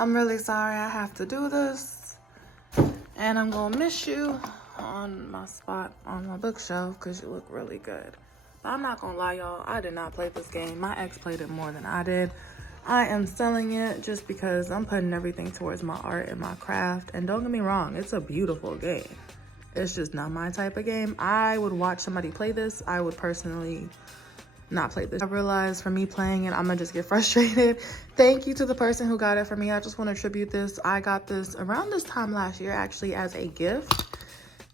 I'm really sorry I have to do this, and I'm gonna miss you on my spot on my bookshelf because you look really good. But I'm not gonna lie, y'all, I did not play this game. My ex played it more than I did. I am selling it just because I'm putting everything towards my art and my craft. And don't get me wrong, it's a beautiful game. It's just not my type of game. I would watch somebody play this. I would personally not play this. I realized for me playing it, I'm gonna just get frustrated. Thank you to the person who got it for me. I just want to attribute this. I got this around this time last year, actually, as a gift.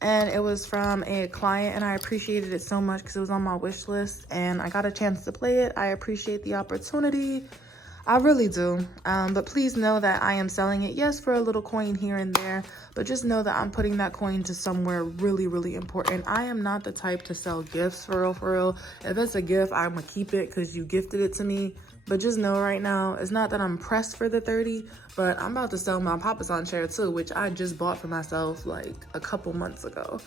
And it was from a client, and I appreciated it so much because it was on my wish list and I got a chance to play it. I appreciate the opportunity. I really do. But please know that I am selling it, yes, for a little coin here and there, but just know that I'm putting that coin to somewhere really, really important. I am not the type to sell gifts, for real, for real. If it's a gift, I'm gonna keep it because you gifted it to me. But just know right now, it's not that I'm pressed for the 30, but I'm about to sell my Papasan chair too, which I just bought for myself like a couple months ago.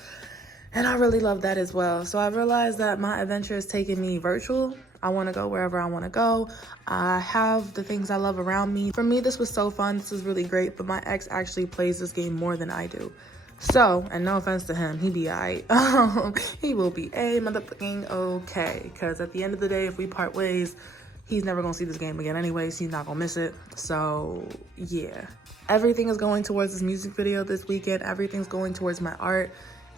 And I really love that as well. So I realized that my adventure is taking me virtual. I want to go wherever I want to go. I have the things I love around me. For me, this was so fun. This is really great. But my ex actually plays this game more than I do. So, and no offense to him, he be alright. He will be a motherfucking okay. Because at the end of the day, if we part ways, he's never going to see this game again anyways. He's not going to miss it. So, yeah. Everything is going towards this music video this weekend. Everything's going towards my art.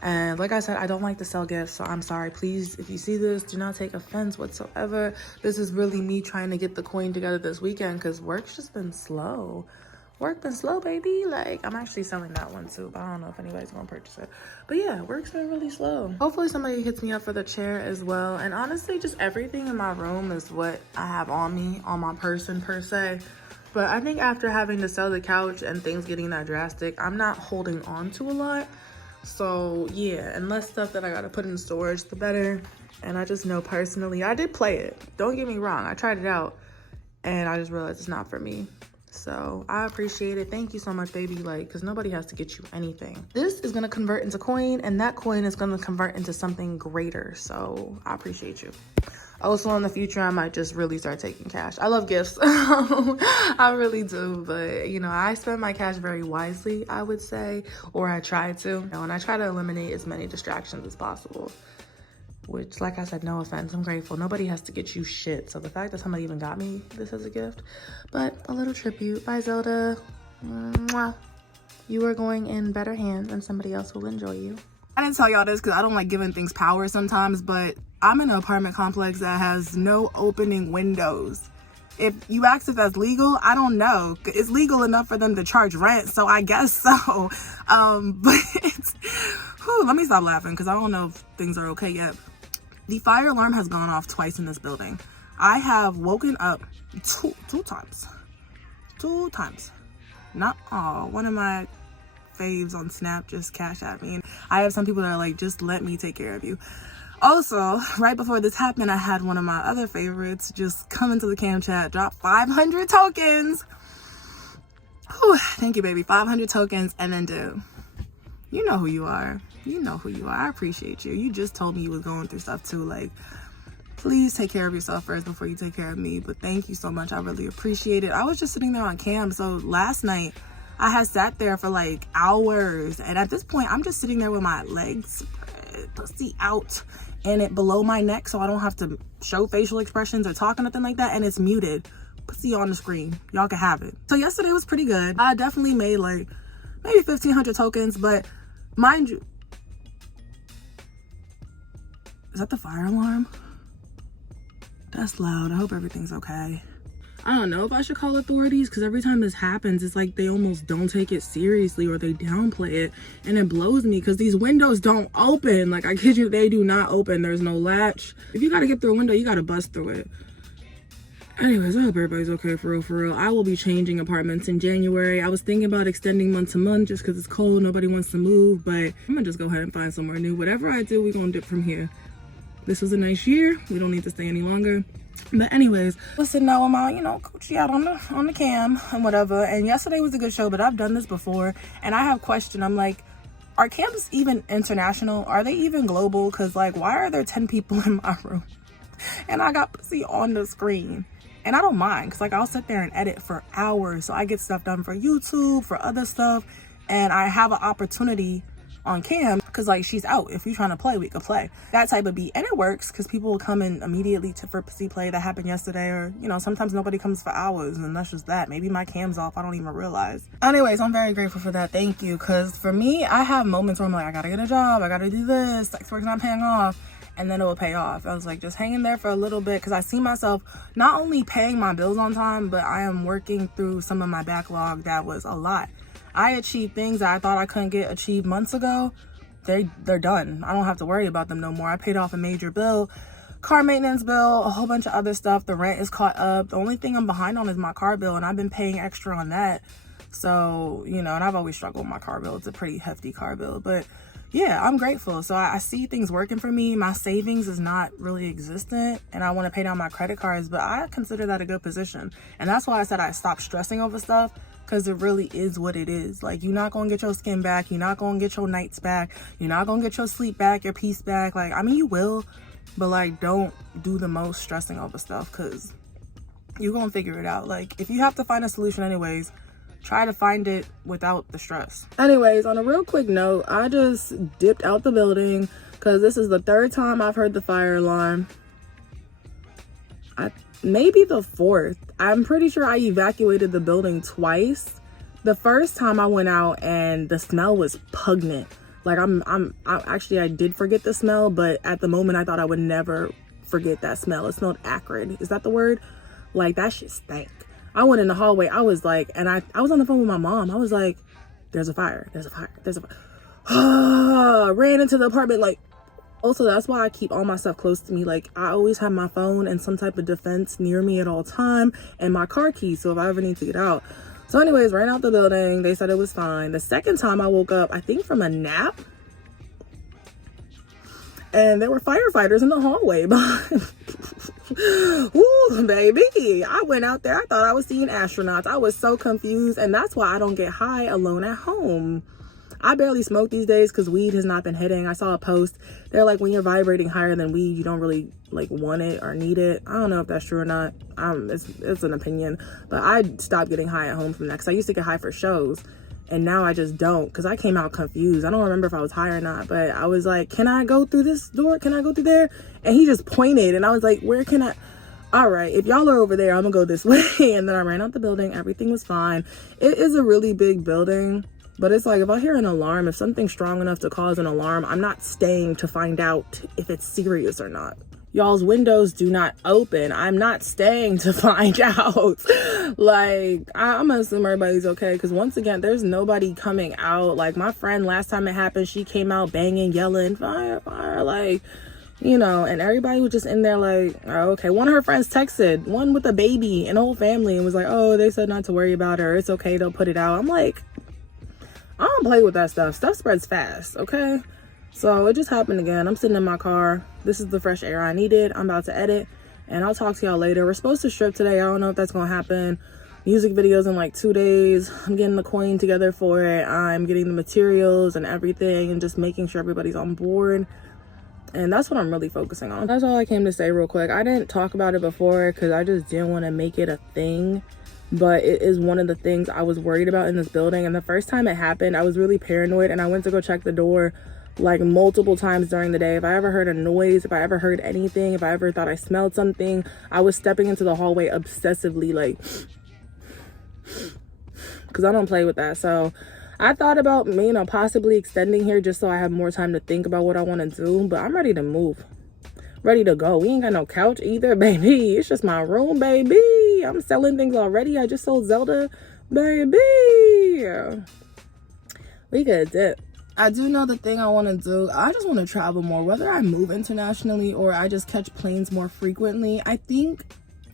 And like I said, I don't like to sell gifts, so I'm sorry. Please, if you see this, do not take offense whatsoever. This is really me trying to get the coin together this weekend because work's just been slow. Work been slow, baby. Like, I'm actually selling that one too, but I don't know if anybody's gonna purchase it. But yeah, work's been really slow. Hopefully somebody hits me up for the chair as well. And honestly, just everything in my room is what I have on me, on my person per se. But I think after having to sell the couch and things getting that drastic, I'm not holding on to a lot. So yeah, and less stuff that I gotta put in storage, the better. And I just know personally, I did play it. Don't get me wrong, I tried it out and I just realized it's not for me. So I appreciate it. Thank you so much, baby. Like, because nobody has to get you anything. This is gonna convert into coin, and that coin is gonna convert into something greater. So I appreciate you. Also, in the future, I might just really start taking cash. I love gifts. I really do. But, you know, I spend my cash very wisely, I would say, or I try to. You know, and I try to eliminate as many distractions as possible. Which, like I said, no offense, I'm grateful. Nobody has to get you shit. So the fact that somebody even got me this as a gift. But a little tribute. Bye, Zelda. Mwah. You are going in better hands and somebody else will enjoy you. I didn't tell y'all this because I don't like giving things power sometimes, but I'm in an apartment complex that has no opening windows. If you ask if that's legal, I don't know. It's legal enough for them to charge rent, so I guess so. But let me stop laughing because I don't know if things are okay yet. The fire alarm has gone off twice in this building. I have woken up two times. Not all. One of my faves on Snap just cashed at me. And I have some people that are like, just let me take care of you. Also, right before this happened, I had one of my other favorites just come into the cam chat, drop 500 tokens. Whew, thank you, baby. 500 tokens. And then, dude, you know who you are. You know who you are. I appreciate you. You just told me you was going through stuff too. Like, please take care of yourself first before you take care of me. But thank you so much. I really appreciate it. I was just sitting there on cam. So last night, I had sat there for like hours. And at this point, I'm just sitting there with my legs spread, pussy out, and it below my neck so I don't have to show facial expressions or talk or nothing like that. And it's muted. Pussy on the screen. Y'all can have it. So yesterday was pretty good. I definitely made like maybe 1,500 tokens. But mind you, is that the fire alarm? That's loud. I hope everything's okay. I don't know if I should call authorities because every time this happens, it's like they almost don't take it seriously or they downplay it. And it blows me because these windows don't open. Like, I kid you, they do not open. There's no latch. If you got to get through a window, you got to bust through it. Anyways, I hope everybody's okay, for real, for real. I will be changing apartments in January. I was thinking about extending month to month just because it's cold. Nobody wants to move. But I'm going to just go ahead and find somewhere new. Whatever I do, we're going to dip from here. This was a nice year. We don't need to stay any longer. But anyways, listen, now I'm out, you know, coochie out on the cam and whatever. And yesterday was a good show, but I've done this before. And I have a question. I'm like, are cams even international? Are they even global? Because, like, why are there 10 people in my room? And I got pussy on the screen. And I don't mind, because like I'll sit there and edit for hours. So I get stuff done for YouTube, for other stuff. And I have an opportunity on cam because like she's out. If you're trying to play, we could play. That type of beat. And it works because people will come in immediately for see play. That happened yesterday. Or, you know, sometimes nobody comes for hours and that's just that. Maybe my cam's off. I don't even realize. Anyways, I'm very grateful for that. Thank you. Because for me, I have moments where I'm like, I gotta get a job. I gotta do this. Like, work's not paying off. And then it will pay off. I was like, just hanging there for a little bit because I see myself not only paying my bills on time, but I am working through some of my backlog that was a lot. I achieved things that I thought I couldn't get achieved months ago. They're done. I don't have to worry about them no more. I paid off a major bill, car maintenance bill, a whole bunch of other stuff. The rent is caught up. The only thing I'm behind on is my car bill, and I've been paying extra on that. So, you know, and I've always struggled with my car bill. It's a pretty hefty car bill, but yeah, I'm grateful. So I see things working for me. My savings is not really existent and I want to pay down my credit cards, but I consider that a good position. And that's why I said I stopped stressing over stuff, because it really is what it is. Like, you're not going to get your skin back. You're not going to get your nights back. You're not going to get your sleep back, your peace back. Like, I mean, you will, but like, don't do the most stressing over stuff because you're going to figure it out. Like, if you have to find a solution anyways, try to find it without the stress. Anyways, on a real quick note, I just dipped out the building because this is the third time I've heard the fire alarm. Maybe the fourth. I'm pretty sure I evacuated the building twice. The first time I went out and the smell was pungent. Like I did forget the smell, but at the moment I thought I would never forget that smell. It smelled acrid. Is that the word? Like, that shit stank. I went in the hallway. I was like, and I was on the phone with my mom. I was like, there's a fire. There's a fire. There's a fire. Ran into the apartment. Like, also, that's why I keep all my stuff close to me. Like, I always have my phone and some type of defense near me at all time and my car keys. So if I ever need to get out. So anyways, ran out the building. They said it was fine. The second time I woke up, I think from a nap. And there were firefighters in the hallway. Ooh, baby. I went out there. I thought I was seeing astronauts. I was so confused. And that's why I don't get high alone at home. I barely smoke these days because weed has not been hitting. I saw a post. They're like, when you're vibrating higher than weed, you don't really like want it or need it. I don't know if that's true or not. It's an opinion. But I stopped getting high at home from that because I used to get high for shows. And now I just don't, because I came out confused. I don't remember if I was high or not, but I was like, can I go through this door? Can I go through there? And he just pointed and I was like, where can I? All right, if y'all are over there, I'm gonna go this way. And then I ran out the building. Everything was fine. It is a really big building, but it's like, if I hear an alarm, if something's strong enough to cause an alarm, I'm not staying to find out if it's serious or not. Y'all's windows do not open. I'm not staying to find out. Like, I'm gonna assume everybody's okay, because once again, there's nobody coming out. Like, my friend, last time it happened, she came out banging, yelling, fire, fire, like, you know, and everybody was just in there like, oh, okay. One of her friends texted, one with a baby and a whole family, and was like, oh, they said not to worry about her. It's okay, they'll put it out. I'm like, I don't play with that stuff. Stuff spreads fast, okay? So it just happened again. I'm sitting in my car. This is the fresh air I needed. I'm about to edit and I'll talk to y'all later. We're supposed to strip today. I don't know if that's gonna happen. Music videos in like 2 days. I'm getting the coin together for it. I'm getting the materials and everything and just making sure everybody's on board. And that's what I'm really focusing on. That's all I came to say real quick. I didn't talk about it before because I just didn't want to make it a thing. But it is one of the things I was worried about in this building. And the first time it happened, I was really paranoid and I went to go check the door like multiple times during the day. If I ever heard a noise, if I ever heard anything, if I ever thought I smelled something, I was stepping into the hallway obsessively, like, because I don't play with that. So I thought about, you know, possibly extending here just so I have more time to think about what I want to do. But I'm ready to move, ready to go. We ain't got no couch either, baby. It's just my room, baby. I'm selling things already. I just sold Zelda, baby. We could dip. I do know the thing I want to do. I just want to travel more, whether I move internationally or I just catch planes more frequently. I think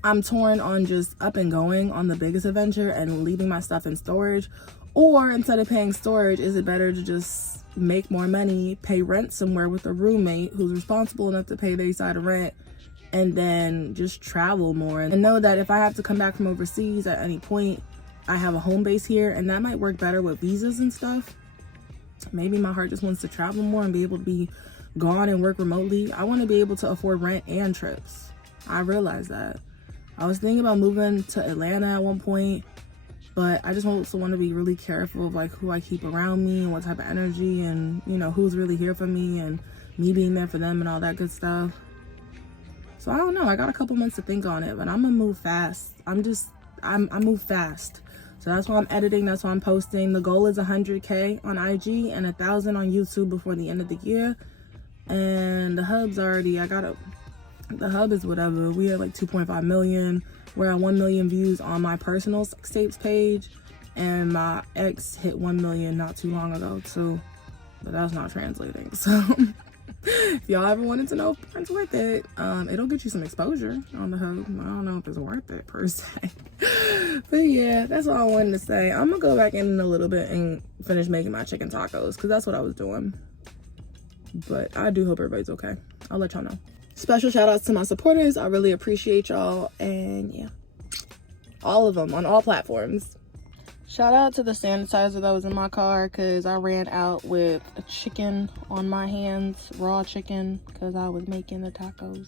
I'm torn on just up and going on the biggest adventure and leaving my stuff in storage. Or instead of paying storage, is it better to just make more money, pay rent somewhere with a roommate who's responsible enough to pay their side of rent, and then just travel more and know that if I have to come back from overseas at any point, I have a home base here, and that might work better with visas and stuff. Maybe my heart just wants to travel more and be able to be gone and work remotely. I want to be able to afford rent and trips. I realize that. I was thinking about moving to Atlanta at one point, but I just also want to be really careful of like who I keep around me and what type of energy and, you know, who's really here for me and me being there for them and all that good stuff. So I don't know. I got a couple months to think on it, but I'm gonna move fast. I move fast. So that's why I'm editing. That's why I'm posting. The goal is 100K on IG and 1,000 on YouTube before the end of the year. And the hub's already, the hub is whatever. We had like 2.5 million. We're at 1 million views on my personal sex tapes page. And my ex hit 1 million not too long ago too. But that's not translating. So if y'all ever wanted to know if porn's worth it, it'll get you some exposure on the hub. I don't know if it's worth it per se. But yeah, that's all I wanted to say. I'm gonna go back in a little bit and finish making my chicken tacos because that's what I was doing. But I do hope everybody's okay. I'll let y'all know. Special shout outs to my supporters. I really appreciate y'all. And yeah, all of them on all platforms. Shout out to the sanitizer that was in my car because I ran out with a chicken on my hands, raw chicken, because I was making the tacos.